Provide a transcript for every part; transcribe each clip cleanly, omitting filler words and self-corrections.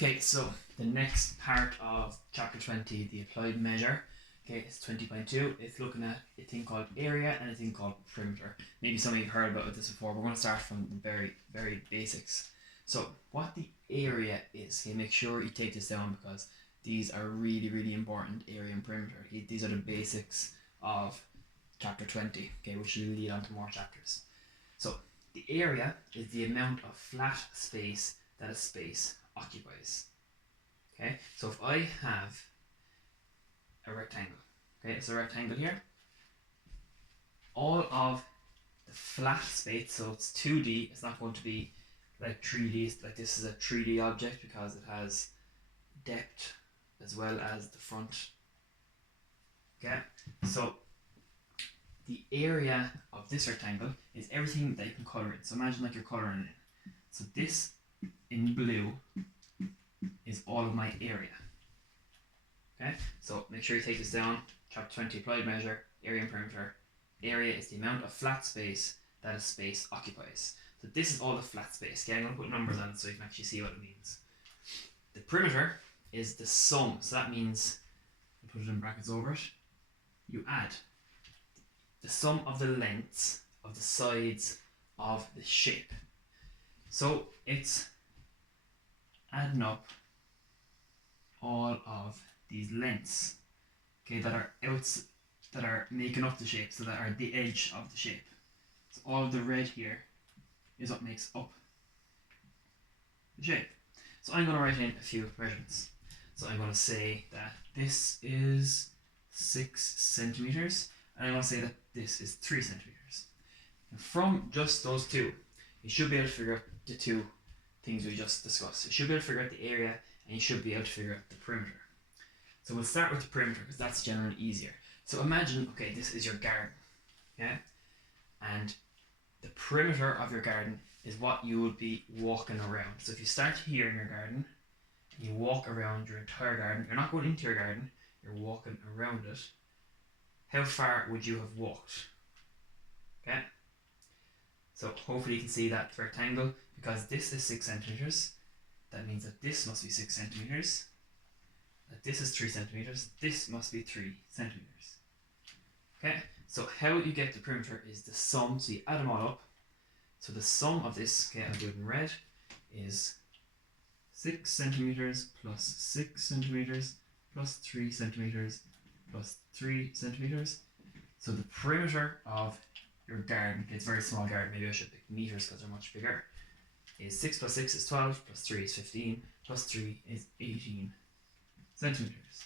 Okay, so the next part of chapter 20, the applied measure, okay, it's 20.2. It's looking at a thing called area and a thing called perimeter. Maybe some of you have heard about this before. We're going to start from the very basics. So, what the area is, okay, make sure you take this down because these are really important, area and perimeter. Okay, these are the basics of chapter 20, okay, which will lead on to more chapters. So, the area is the amount of flat space that a space occupies. Okay, so if I have a rectangle, okay, it's a rectangle here, all of the flat space, so it's 2D, it's not going to be like 3D, like this is a 3D object because it has depth as well as the front. Okay, so the area of this rectangle is everything that you can colour in. So imagine like you're colouring it. So this in blue is all of my area. Okay, so make sure you take this down. Chapter 20, applied measure, area and perimeter. Area is the amount of flat space that a space occupies. So this is all the flat space. Okay, I'm going to put numbers on it so you can actually see what it means. The perimeter is the sum. So that means, I'll put it in brackets over it, you add the sum of the lengths of the sides of the shape. So it's adding up all of these lengths, okay, that are making up the shape, so that are the edge of the shape. So all of the red here is what makes up the shape. So I'm going to write in a few measurements. So I'm going to say that this is 6 centimeters, and I'm going to say that this is 3 centimeters. And from just those two, you should be able to figure out the two things we just discussed. You should be able to figure out the area, and you should be able to figure out the perimeter. So we'll start with the perimeter because that's generally easier. So imagine, okay, this is your garden, okay? And the perimeter of your garden is what you would be walking around. So if you start here in your garden, and you walk around your entire garden, you're not going into your garden, you're walking around it. How far would you have walked? Okay? So hopefully you can see that rectangle, because this is 6 centimeters. That means that this must be 6 centimeters. That this is 3 centimeters. This must be 3 centimeters. Okay? So how you get the perimeter is the sum. So you add them all up. So the sum of this, okay, I'll do it in red, is 6 centimeters plus 6 centimeters plus 3 centimeters plus 3 centimeters. So the perimeter of your garden, it's a very small garden, maybe I should pick meters because they're much bigger, is 6 plus 6 is 12, plus 3 is 15, plus 3 is 18 centimeters.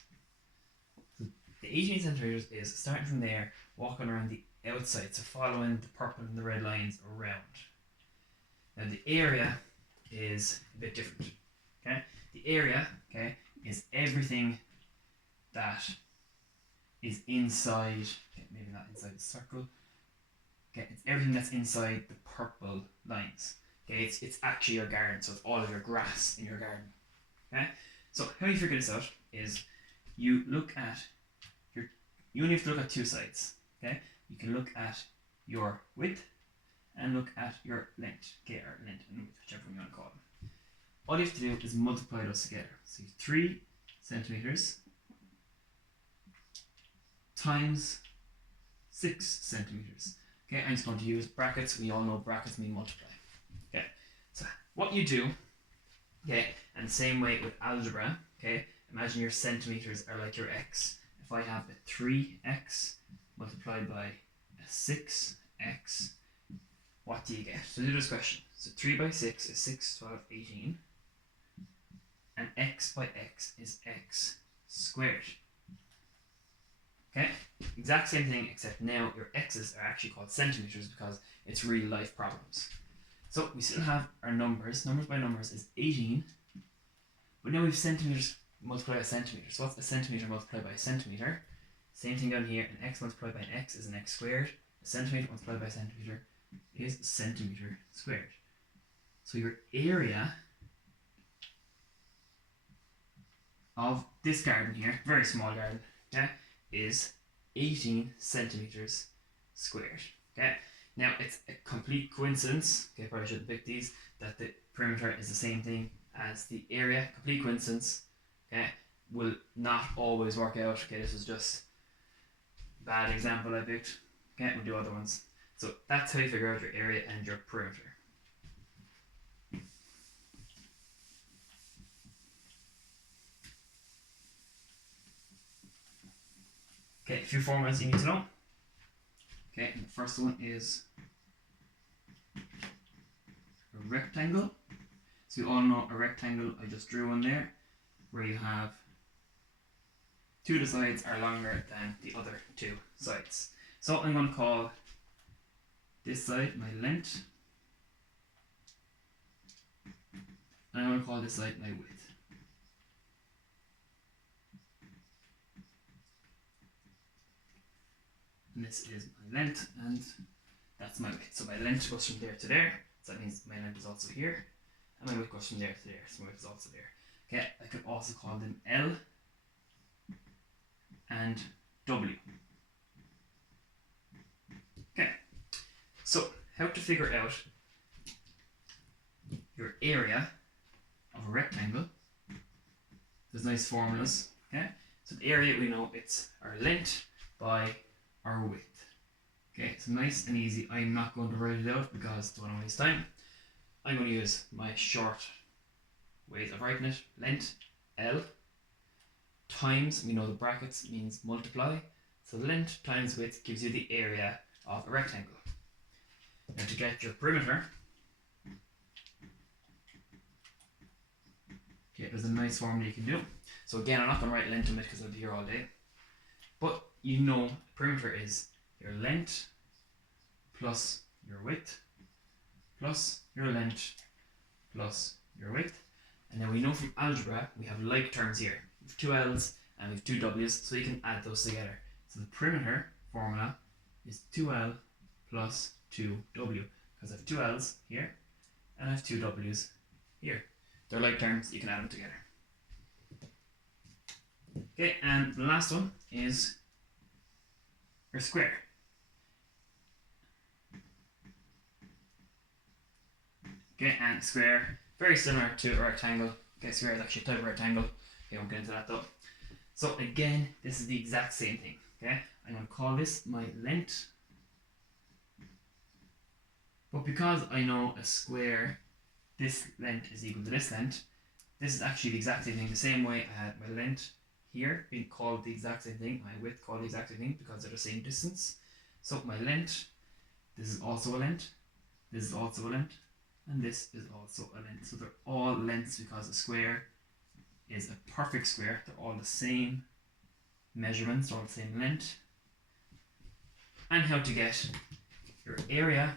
So the 18 centimeters is starting from there, walking around the outside, so following the purple and the red lines around. Now the area is a bit different. Okay, the area, okay, is everything that is inside. Okay, maybe not inside the circle. Okay, it's everything that's inside the purple lines. Okay, it's actually your garden, so it's all of your grass in your garden. Okay, so how you figure this out is you look at you only have to look at two sides. Okay, you can look at your width and look at your length. Okay, or length and width, whichever one you want to call it. All you have to do is multiply those together. So 3 centimeters times 6 centimeters. Okay, I'm just going to use brackets. We all know brackets mean multiply. Okay, so what you do, okay, and same way with algebra, okay, imagine your centimeters are like your x. If I have a 3x multiplied by a 6x, what do you get? So do this question. So 3 by 6 is 6, 12, 18. And x by x is x squared. Okay? Exact same thing, except now your x's are actually called centimeters because it's real life problems. So we still have our numbers. Numbers by numbers is 18. But now we have centimeters multiplied by centimeters. So what's a centimeter multiplied by a centimeter? Same thing down here. An x multiplied by an x is an x squared. A centimeter multiplied by a centimeter is centimeter squared. So your area of this garden here, very small garden, okay, is 18 centimeters squared. Okay. Now it's a complete coincidence. Okay, probably shouldn't pick these. That the perimeter is the same thing as the area. Complete coincidence, okay, will not always work out. Okay, this is just a bad example I picked. Okay, we'll do other ones. So that's how you figure out your area and your perimeter. Okay, a few formulas you need to know. Okay, and the first one is a rectangle. So you all know a rectangle, I just drew one there, where you have two of the sides are longer than the other two sides. So I'm going to call this side my length, and I'm going to call this side my width. And this is my length, and that's my width. So my length goes from there to there, so that means my length is also here, and my width goes from there to there, so my width is also there. Okay, I could also call them L and W. Okay, so how to figure out your area of a rectangle. There's nice formulas. Okay, so the area, we know it's our length by our width. Okay, it's nice and easy. I'm not going to write it out because I don't want to waste time. I'm going to use my short ways of writing it. Length, L, times, we know the brackets means multiply. So length times width gives you the area of a rectangle. Now to get your perimeter, okay, there's a nice formula you can do. So again, I'm not going to write length on it because I'll be here all day. But you know perimeter is your length plus your width plus your length plus your width. And then we know from algebra we have like terms here. We have two L's and we have two W's, so you can add those together. So the perimeter formula is 2L plus 2W, because I have two L's here and I have two W's here. They're like terms, you can add them together. Okay, and the last one is your square. Okay, and square, very similar to a rectangle. Okay, square is actually a type of rectangle. Okay, I won't get into that though. So again, this is the exact same thing. Okay, I'm going to call this my length. But because I know a square, this length is equal to this length, this is actually the exact same thing. The same way I had my length here being called the exact same thing, my width called the exact same thing because they're the same distance. So my length, this is also a length, this is also a length, and this is also a length. So they're all lengths because a square is a perfect square. They're all the same measurements, they're all the same length. And how to get your area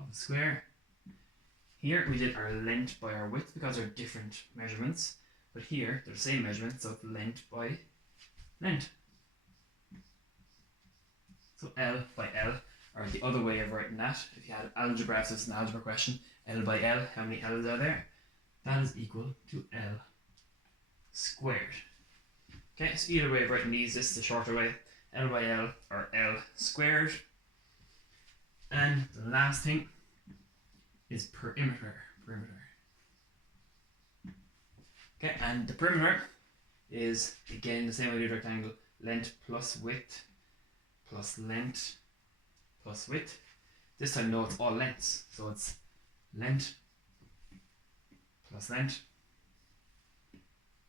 of a square. Here we did our length by our width because they're different measurements, but here they're the same measurements, so it's length by length. So L by L, or the other way of writing that, if you had algebra, so it's an algebra question, L by L, how many L's are there? That is equal to L squared. Okay, so either way of writing these, this is the shorter way, L by L or L squared. And the last thing is perimeter. Okay, and the perimeter is again the same way we did rectangle, length plus width plus length plus width. This time no, it's all lengths, so it's length plus length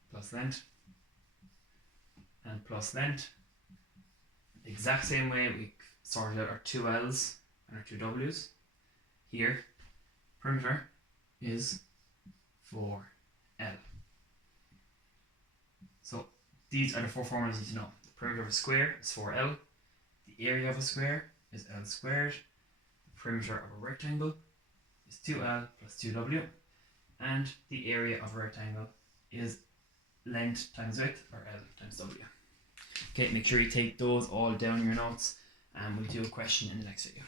plus length and plus length. Exact same way we sorted out our two L's and our two W's. Here, perimeter is 4L. So these are the four formulas you need to know. The perimeter of a square is 4L. The area of a square is L squared. The perimeter of a rectangle is 2L plus 2W. And the area of a rectangle is length times width, or L times W. Okay, make sure you take those all down in your notes, and we'll do a question in the next video.